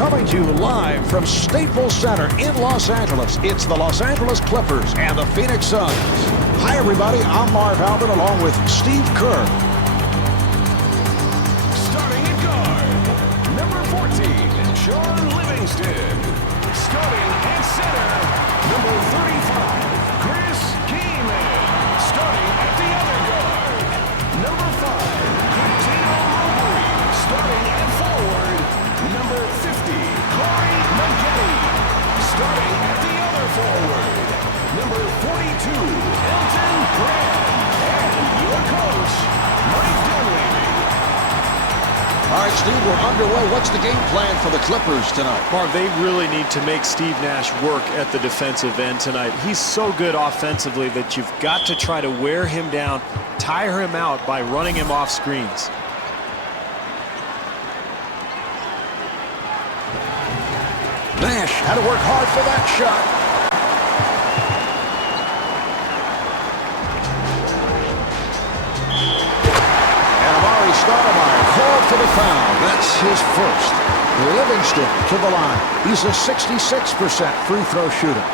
Coming to you live from Staples Center in Los Angeles, it's the Los Angeles Clippers and the Phoenix Suns. Hi, everybody. I'm Marv Albert along with Steve Kerr. Starting at guard, number 14, Sean Livingston. Starting at center, number 35, Chris Keeman. Starting at the other guard, number 5, Cuttino Mobley. Starting at forward, number 50, Corey Maggette. Starting at the other forward, number 42, Elton Brand. And your coach, Mike Dunleavy. All right, Steve, we're underway. What's the game plan for the Clippers tonight? Marv, they really need to make Steve Nash work at the defensive end tonight. He's so good offensively that you've got to try to wear him down, tire him out by running him off screens. Nash had to work hard for that shot. Stoudemire called for the foul. That's his first. Livingston to the line. He's a 66% free throw shooter.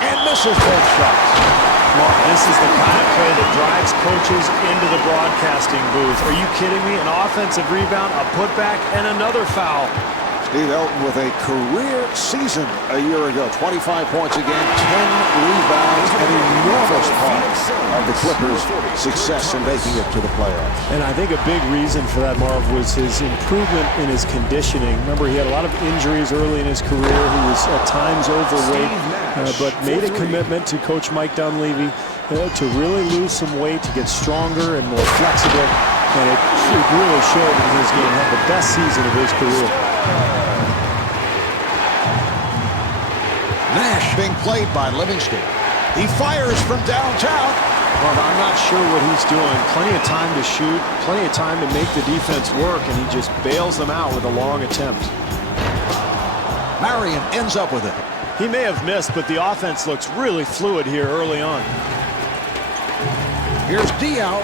And misses both shots. Mark, this is the kind of play that drives coaches into the broadcasting booth. Are you kidding me? An offensive rebound, a putback, and another foul. Steve Elton with a career season a year ago. 25 points again, 10 rebounds, an enormous part of the Clippers' success in making it to the playoffs. And I think a big reason for that, Marv, was his improvement in his conditioning. Remember, he had a lot of injuries early in his career. He was at times overweight, but made a commitment to Coach Mike Dunleavy to really lose some weight, to get stronger and more flexible. And it really showed in his game. He had the best season of his career. Nash being played by Livingston. He fires from downtown. Well, I'm not sure what he's doing. Plenty of time to shoot, plenty of time to make the defense work, and he just bails them out with a long attempt. Marion ends up with it. He may have missed, but the offense looks really fluid here early on. Here's Diaw,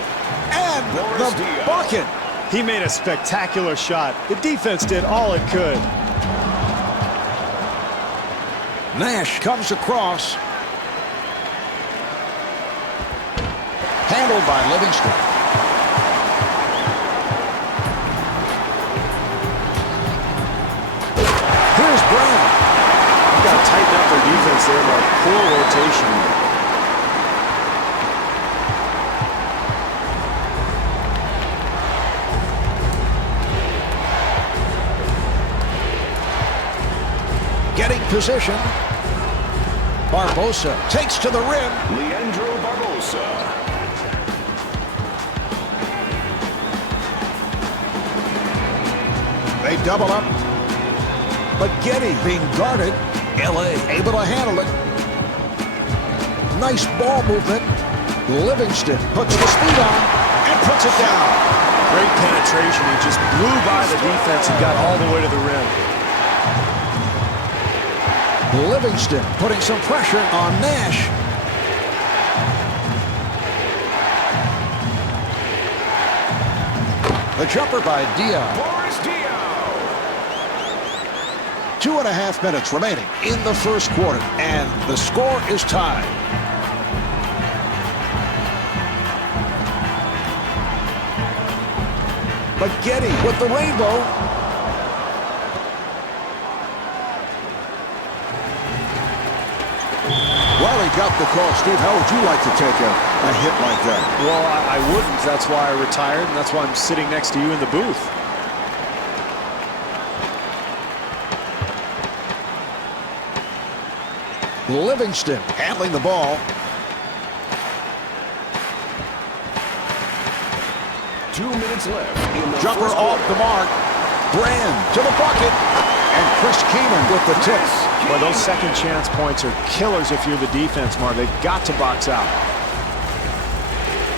and the bucket. He made a spectacular shot. The defense did all it could. Nash comes across. Handled by Livingston. Here's Brown. You got to tighten up their defense there by poor rotation. Getting position. Barbosa takes to the rim. Leandro Barbosa. They double up. Maggette being guarded. L.A. able to handle it. Nice ball movement. Livingston puts the speed on and puts it down. Great penetration. He just blew by the defense and got all the way to the rim. Livingston putting some pressure on Nash. The jumper by Diaw. 2.5 minutes remaining in the first quarter, and the score is tied. Maggette with the rainbow. Well, he got the call. Steve, how would you like to take a hit like that? Well, I wouldn't. That's why I retired, and that's why I'm sitting next to you in the booth. Livingston handling the ball. Two minutes left in the Jumper off the mark. Brand to the bucket. And Chris Keeman with the tip. Well, those second chance points are killers if you're the defense, Marv. They've got to box out.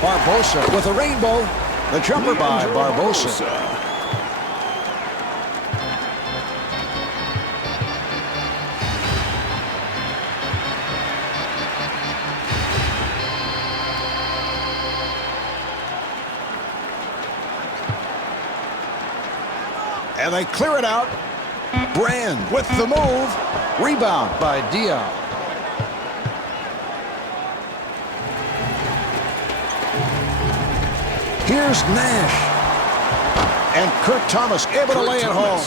Barbosa with a rainbow. The jumper by Barbosa. And they clear it out. Brand with the move. Rebound by Diaw. Here's Nash. And Kurt Thomas able to lay it home.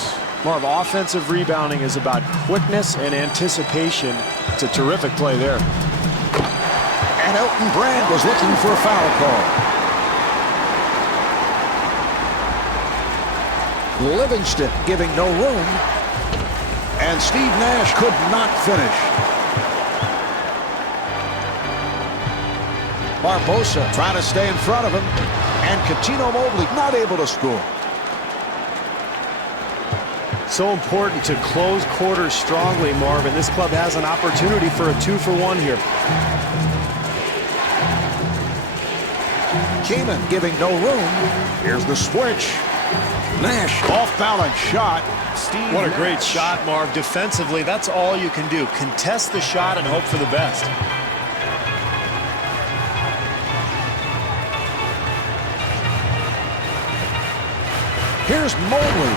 Marv, offensive rebounding is about quickness and anticipation. It's a terrific play there. And Elton Brand was looking for a foul call. Livingston giving no room. And Steve Nash could not finish. Barbosa trying to stay in front of him. And Cuttino Mobley not able to score. So important to close quarters strongly, Marv, and this club has an opportunity for a 2-for-1 here. Kaman giving no room. Here's the switch. Nash off-balance shot. What a great shot, Marv. Defensively, that's all you can do. Contest the shot and hope for the best. Here's Mobley.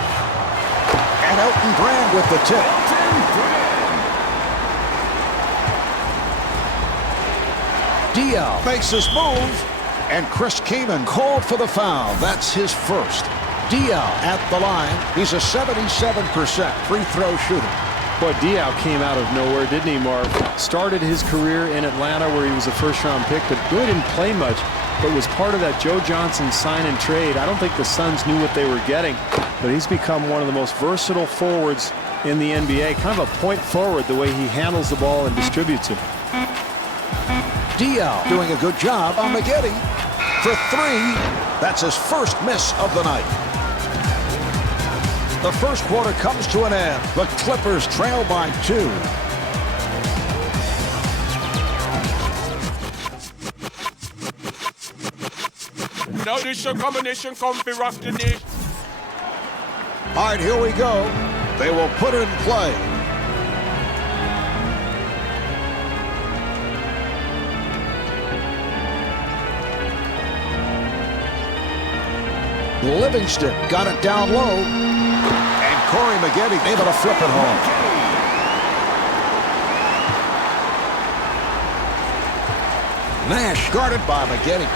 And Elton Brand with the tip. Diaw makes his move. And Chris Kaman called for the foul. That's his first. Diaw at the line. He's a 77% free throw shooter. Boy, Diaw came out of nowhere, didn't he, Marv? Started his career in Atlanta where he was a first-round pick, but really didn't play much, but was part of that Joe Johnson sign and trade. I don't think the Suns knew what they were getting, but he's become one of the most versatile forwards in the NBA. Kind of a point forward the way he handles the ball and distributes it. Diaw doing a good job on Maggette for three. That's his first miss of the night. The first quarter comes to an end. The Clippers trail by 2. Now this your combination come to rock the dish. All right, here we go. They will put it in play. Livingston got it down low. And Corey Maggette able to flip it home. Nash guarded by Maggette.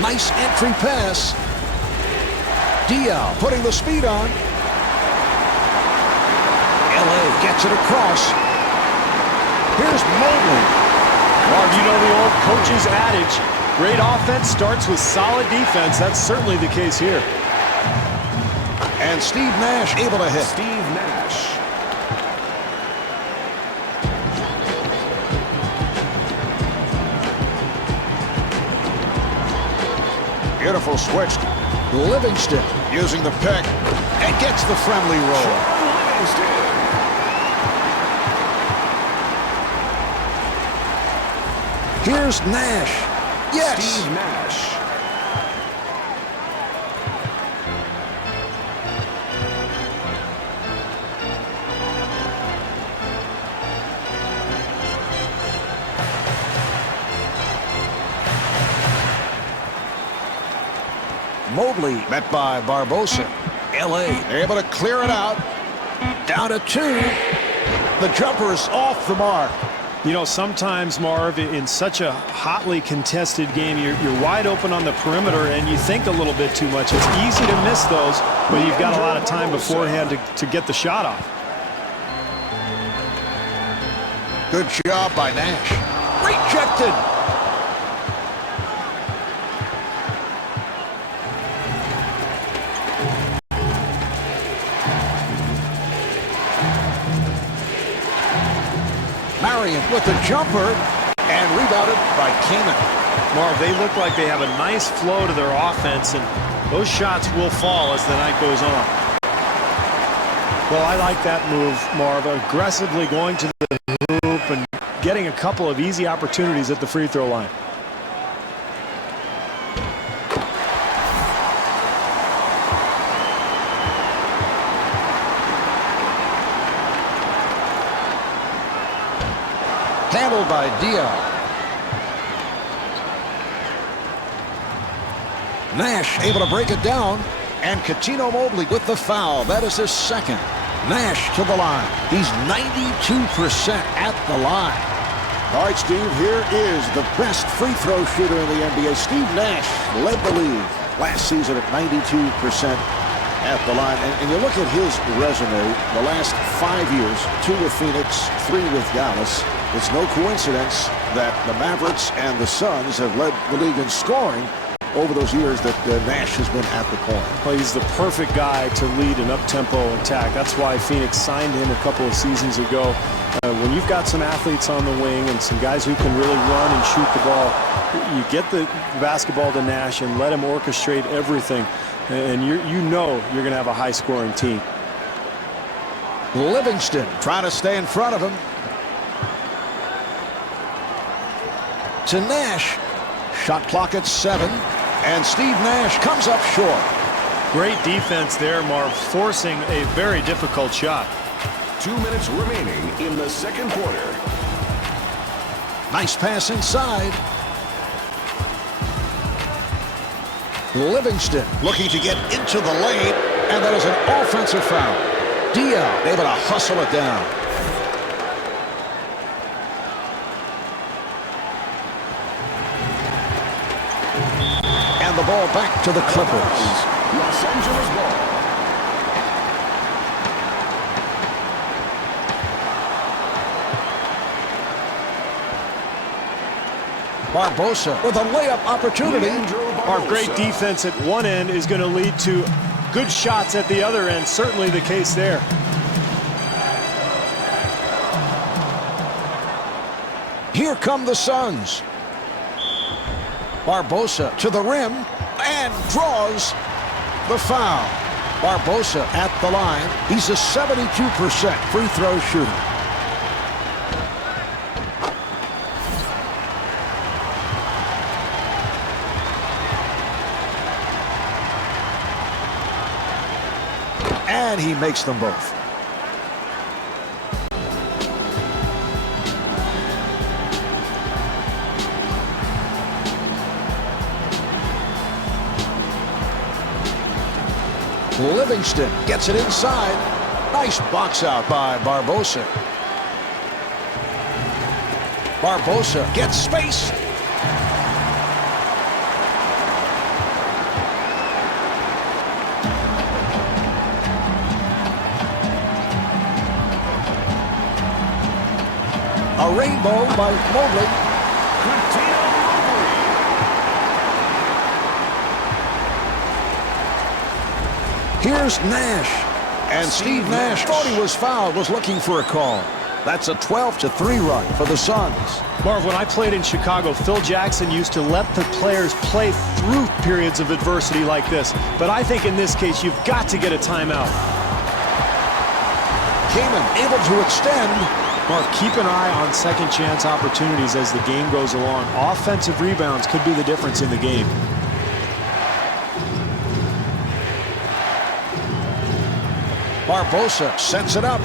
Nice entry pass. Diaw putting the speed on. LA gets it across. Here's Mobley. Marv, you know the old coach's adage, great offense starts with solid defense. That's certainly the case here. And Steve Nash able to hit. Steve Nash. Beautiful switch. Livingston using the pick and gets the friendly roll. Here's Nash. Yes. Steve Nash. Mobley met by Barbosa. LA able to clear it out. Down to 2. The jumper is off the mark. You know, sometimes, Marv, in such a hotly contested game, you're wide open on the perimeter and you think a little bit too much. It's easy to miss those, but you've got a lot of time beforehand to get the shot off. Good job by Nash. Rejected. Marion with the jumper and rebounded by Kaman. Marv, they look like they have a nice flow to their offense, and those shots will fall as the night goes on. Well, I like that move, Marv, aggressively going to the hoop and getting a couple of easy opportunities at the free throw line. Handled by Diaw. Nash able to break it down. And Coutinho Mobley with the foul. That is his second. Nash to the line. He's 92% at the line. All right, Steve, here is the best free throw shooter in the NBA. Steve Nash led the league last season at 92% at the line. And you look at his resume, the last 5 years, 2 with Phoenix, 3 with Dallas. It's no coincidence that the Mavericks and the Suns have led the league in scoring over those years that Nash has been at the point. Well, he's the perfect guy to lead an up-tempo attack. That's why Phoenix signed him a couple of seasons ago. When you've got some athletes on the wing and some guys who can really run and shoot the ball, you get the basketball to Nash and let him orchestrate everything, and you know you're going to have a high-scoring team. Livingston trying to stay in front of him. To Nash. Shot clock at 7. And Steve Nash comes up short. Great defense there, Marv, forcing a very difficult shot. 2 minutes remaining in the second quarter. Nice pass inside. Livingston looking to get into the lane, and that is an offensive foul. DL able to hustle it down. And the ball back to the Clippers. Los Angeles ball. Barbosa with a layup opportunity. Our great defense at one end is going to lead to good shots at the other end. Certainly the case there. Here come the Suns. Barbosa to the rim and draws the foul. Barbosa at the line. He's a 72% free throw shooter. And he makes them both. Livingston gets it inside. Nice box out by Barbosa. Barbosa gets space. A rainbow by Mobley. Coutinho Mobley. Here's Nash. And Steve Nash thought he was fouled, was looking for a call. That's a 12-3 run for the Suns. Marv, when I played in Chicago, Phil Jackson used to let the players play through periods of adversity like this. But I think in this case, you've got to get a timeout. Kaman able to extend. Mark, keep an eye on second chance opportunities as the game goes along. Offensive rebounds could be the difference in the game. Barbosa sets it up.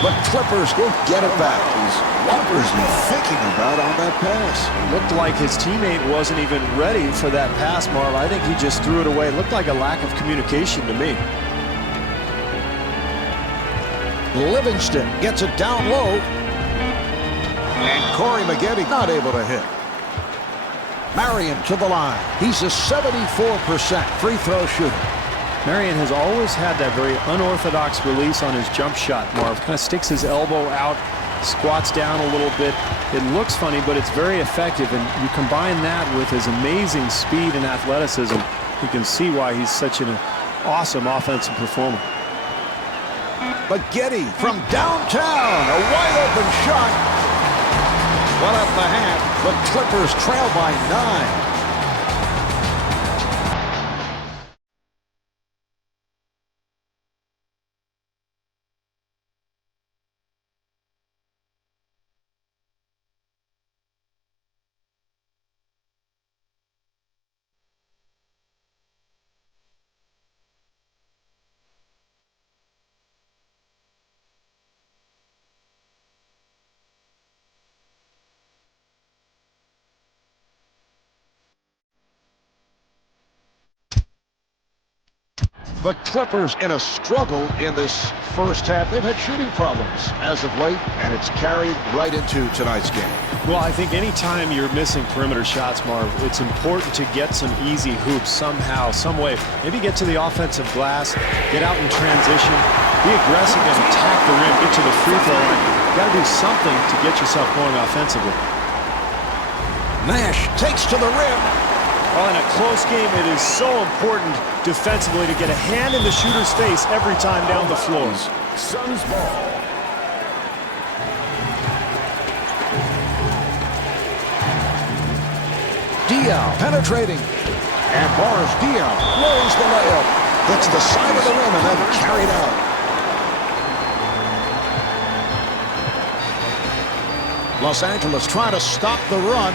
The Clippers will get it back. What was he thinking about on that pass? Looked like his teammate wasn't even ready for that pass, Marv. I think he just threw it away. Looked like a lack of communication to me. Livingston gets it down low. And Corey Maggette not able to hit. Marion to the line. He's a 74% free throw shooter. Marion has always had that very unorthodox release on his jump shot, Marv. Kind of sticks his elbow out, squats down a little bit. It looks funny, but it's very effective. And you combine that with his amazing speed and athleticism, you can see why he's such an awesome offensive performer. Maggette from downtown, a wide open shot. One at the half, the Clippers trail by 9. The Clippers in a struggle in this first half. They've had shooting problems as of late, and it's carried right into tonight's game. Well, I think anytime you're missing perimeter shots, Marv, it's important to get some easy hoops somehow, some way. Maybe get to the offensive glass, get out in transition, be aggressive and attack the rim, get to the free throw line. You got to do something to get yourself going offensively. Nash takes to the rim. Well, in a close game, it is so important defensively to get a hand in the shooter's face every time down the floor. Suns ball. Diaw penetrating. And bars Diaw. Blows the layup. Gets the side of the rim and then carried out. Los Angeles trying to stop the run.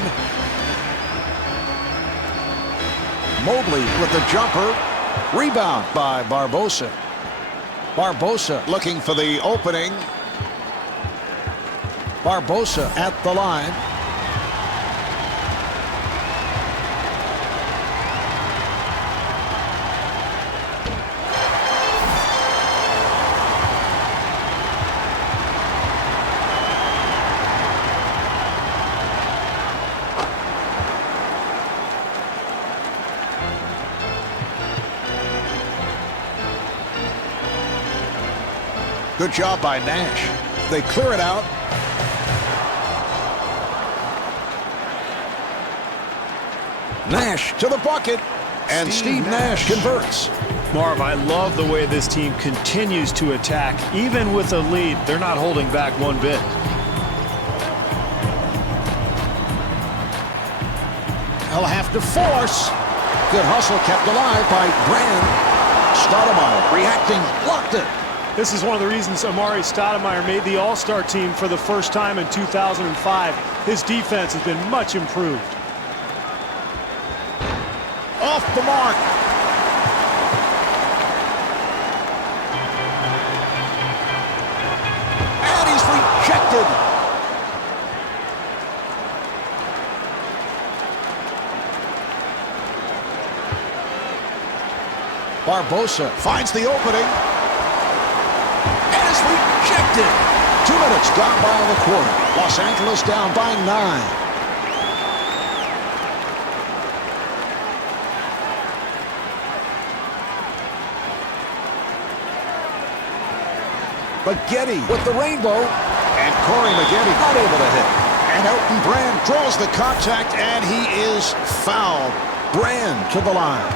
Mobley with the jumper. Rebound by Barbosa. Barbosa looking for the opening. Barbosa at the line. Good job by Nash. They clear it out. Nash to the bucket. And Steve Nash converts. Marv, I love the way this team continues to attack. Even with a lead, they're not holding back one bit. They'll have to force. Good hustle kept alive by Brand. Stoudemire reacting, blocked it. This is one of the reasons Amari Stoudemire made the All-Star team for the first time in 2005. His defense has been much improved. Off the mark. And he's rejected. Barbosa finds the opening. Rejected. 2 minutes gone by in the quarter. Los Angeles down by 9. Maggette with the rainbow. And Corey Maggette not able to hit. And Elton Brand draws the contact, and he is fouled. Brand to the line.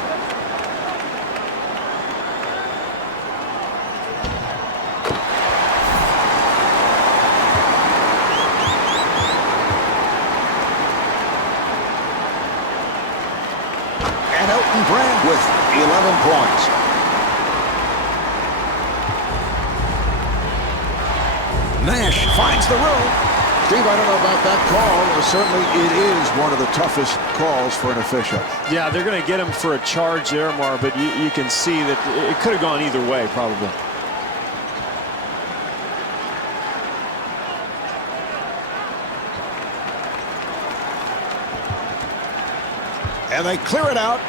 Brand with 11 points. Nash finds the room. Steve, I don't know about that call. Certainly it is one of the toughest calls for an official. Yeah, they're going to get him for a charge there, Mar, but you can see that it could have gone either way, probably. And they clear it out.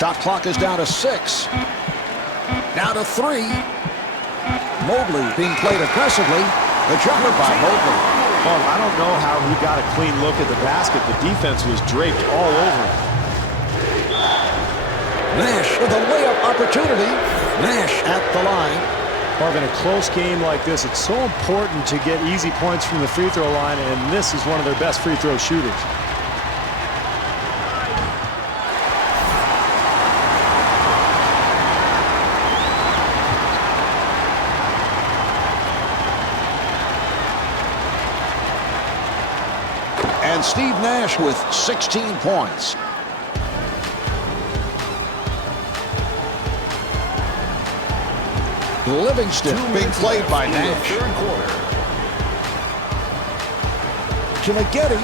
Shot clock is down to 6. Now to 3. Mobley being played aggressively. The jumper by Mobley. Well, I don't know how he got a clean look at the basket. The defense was draped all over him. Nash with a layup opportunity. Nash at the line. Well, in a close game like this, it's so important to get easy points from the free throw line, and this is one of their best free throw shooters. And Steve Nash with 16 points. Livingston being played by Nash. Third quarter. To Maggette.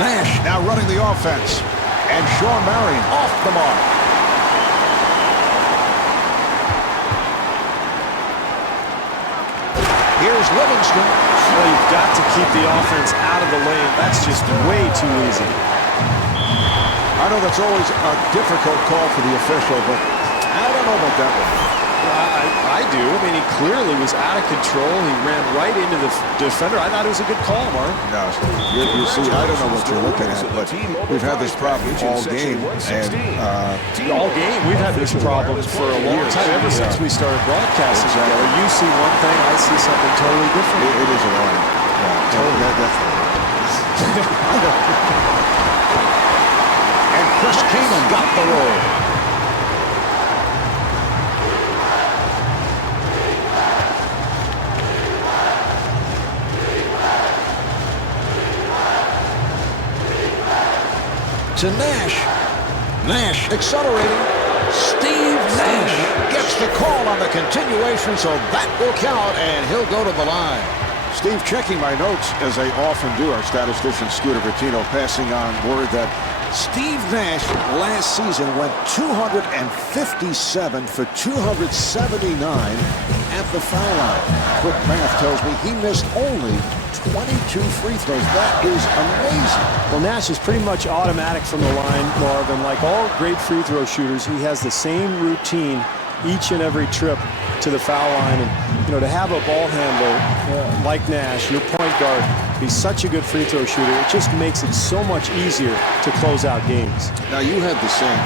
Nash now running the offense. And Sean Marion off the mark. Here's Livingston. Well, you've got to keep the offense out of the lane. That's just way too easy. I know that's always a difficult call for the official, but I don't know about that one. I do. I mean, he clearly was out of control. He ran right into the defender. I thought it was a good call, Mark. No, you see, I don't know what you're looking at, but we've had this problem all game. And all game, we've had this problem for a long time, ever since we started broadcasting together. You see one thing, I see something totally different. It is a line. Yeah, totally. And Chris Keenan got the roll. To Nash. Nash accelerating. Steve Nash gets the call on the continuation, so that will count, and he'll go to the line. Steve, checking my notes, as I often do, our statistician Scooter Bertino passing on word that Steve Nash last season went 257 for 279 at the foul line. Quick math tells me he missed only 22 free throws. That is amazing. Well, Nash is pretty much automatic from the line, Marvin. Like all great free throw shooters, he has the same routine each and every trip to the foul line. And, you know, to have a ball handler like Nash, your point guard, be such a good free throw shooter, it just makes it so much easier to close out games. Now, you had the same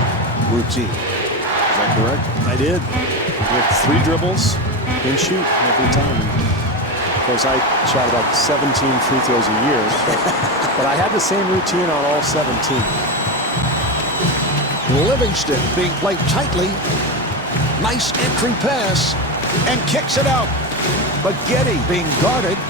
routine. Is that correct? I did. I had 3 dribbles and shoot every time. Of course, I shot about 17 free throws a year, but I had the same routine on all 17. Livingston being played tightly. Nice entry pass, and kicks it out. Maggette being guarded.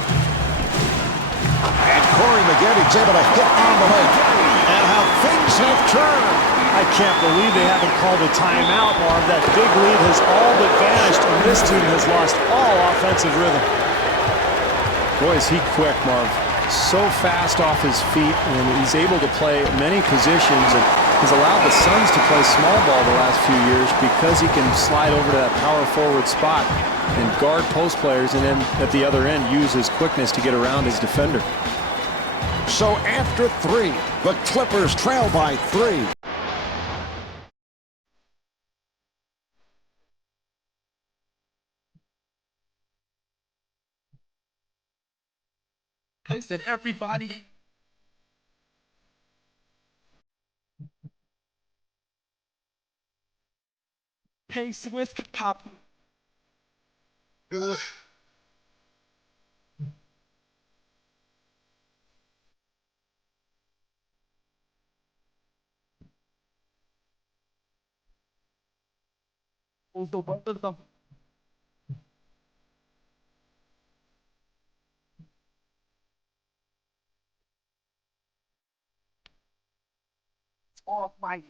And Corey Maggette's able to hit on the layup. And how things have turned. I can't believe they haven't called a timeout, Marv. That big lead has all but vanished, and this team has lost all offensive rhythm. Boy, is he quick, Marv. So fast off his feet, and he's able to play many positions, and he's allowed the Suns to play small ball the last few years because he can slide over to that power forward spot and guard post players, and then at the other end use his quickness to get around his defender. So after 3, the Clippers trail by 3. I said everybody. Pace with pop. Off my.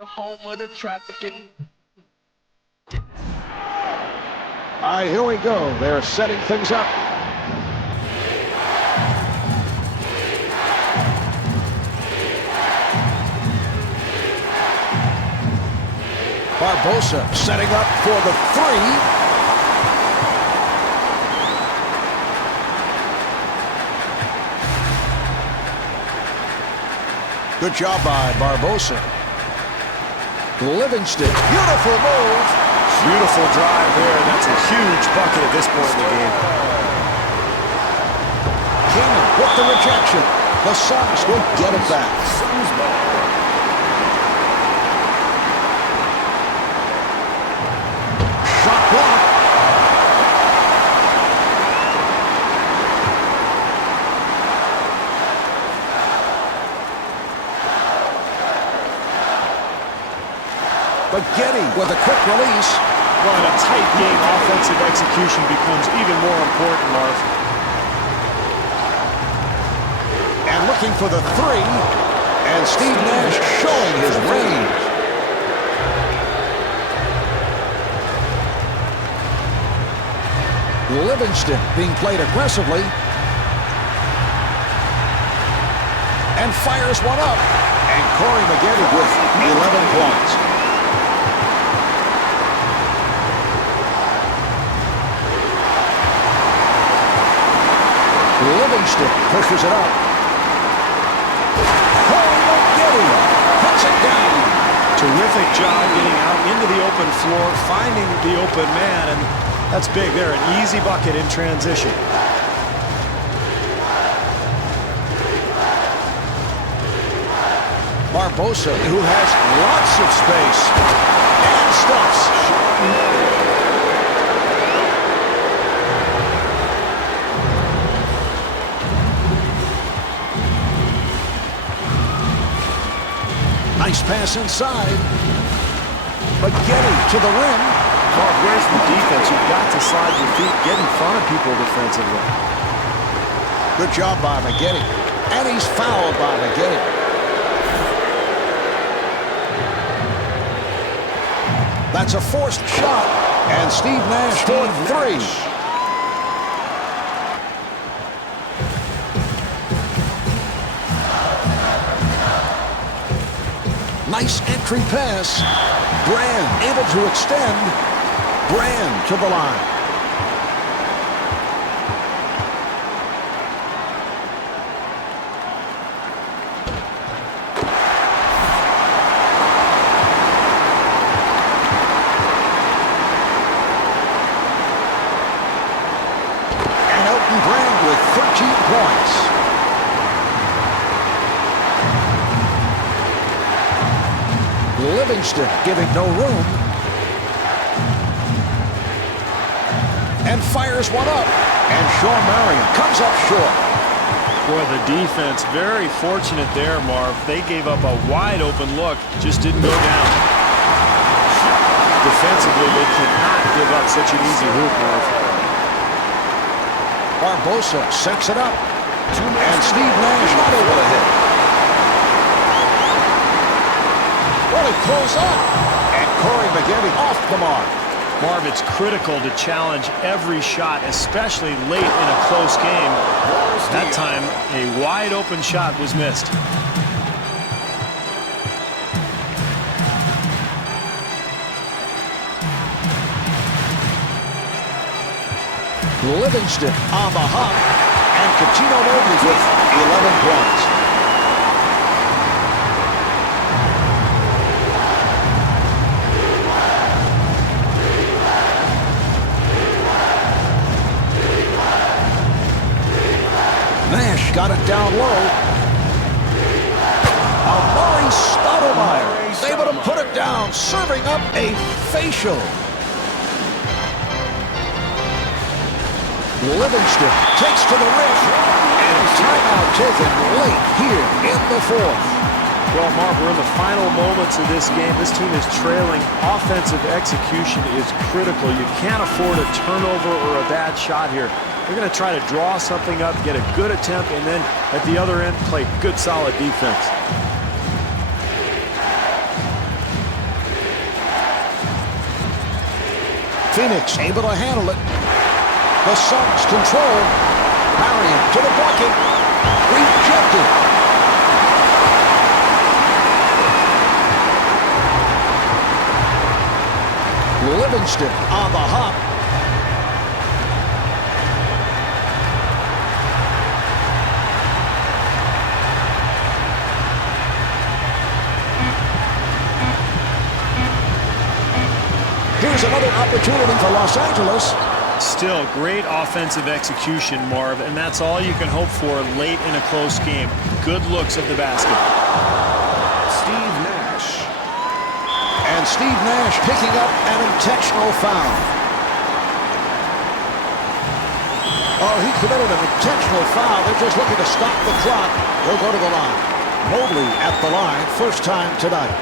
The home of the trafficking. All right, here we go. They're setting things up. Barbosa setting up for the 3. Good job by Barbosa. Livingston, beautiful move. Beautiful drive there. That's a huge bucket at this point in the game. Keenan with the rejection. The Suns will get it back. Suns ball. Shot blocked. Maggette with a quick release. Well, in a tight game, offensive execution becomes even more important, Marv. And looking for the three. And Steve Nash showing his range. Livingston being played aggressively. And fires one up. And Corey Maggette with 11 points. Livingston pushes it up. Corey Maggette puts it down. Terrific job getting out into the open floor, finding the open man, and that's big there. An easy bucket in transition. Barbosa, who has lots of space, and stuffs. Nice pass inside. Maggette to the rim. Mark, where's the defense? You've got to slide your feet, get in front of people defensively. Good job by Maggette. And he's fouled by Maggette. That's a forced shot. And Steve Nash for three. Nice entry pass. Brand able to extend. Brand to the line. And Elton Brand with 13 points. Livingston giving no room. And fires one up. And Sean Marion comes up short. Boy, the defense very fortunate there, Marv. They gave up a wide open look, just didn't go down. Defensively, they cannot give up such an easy hoop, Marv. Barbosa sets it up. And Steve Nash not able to hit. Well, he pulls up. And Corey Maggette off the mark. Marv, it's critical to challenge every shot, especially late in a close game. That time, a wide open shot was missed. Livingston on the hop. And Cuttino Mobley with 11 points. Nash got it down low. Amari Stoudemire able to put it down, serving up a facial. Livingston takes to the rim, and timeout taken late here in the fourth. Well, Marv, we're in the final moments of this game. This team is trailing. Offensive execution is critical. You can't afford a turnover or a bad shot here. They're going to try to draw something up, get a good attempt, and then at the other end, play good, solid defense. Phoenix able to handle it. The Suns control. Marion to the bucket. Rejected. Livingston on the hop. Here's another opportunity for Los Angeles. Still, great offensive execution, Marv, and that's all you can hope for late in a close game. Good looks at the basket. Steve Nash. And Steve Nash picking up an intentional foul. Oh, he committed an intentional foul. They're just looking to stop the clock. He'll go to the line. Mobley at the line, first time tonight.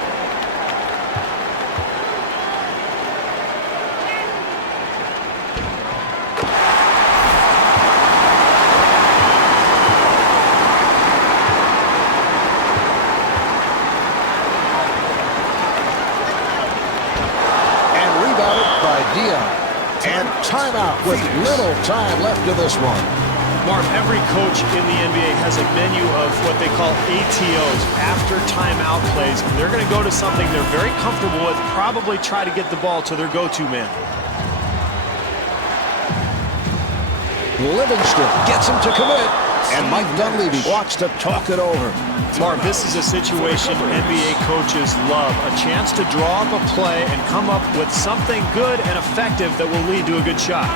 with little time left in this one. Marv, every coach in the NBA has a menu of what they call ATOs, after timeout plays. They're going to go to something they're very comfortable with, probably try to get the ball to their go-to man. Livingston gets him to commit, and Mike Dunleavy wants to talk it over. Marv, this is a situation NBA coaches love, a chance to draw up a play and come up with something good and effective that will lead to a good shot.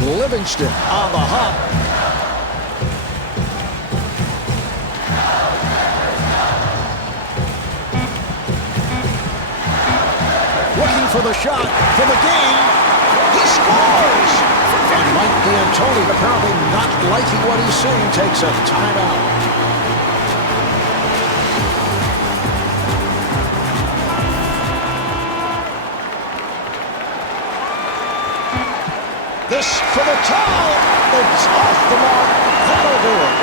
Livingston on the hop. Looking for the shot for the game. He scores! And Mike D'Antoni, apparently not liking what he's seeing, takes a timeout. This for the towel. It's off the mark. That'll do it.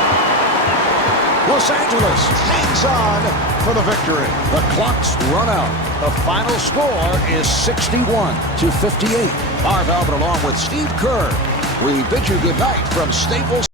Los Angeles hangs on for the victory. The clock's run out. The final score is 61-58. Marv Albert along with Steve Kerr. We bid you good night from Staples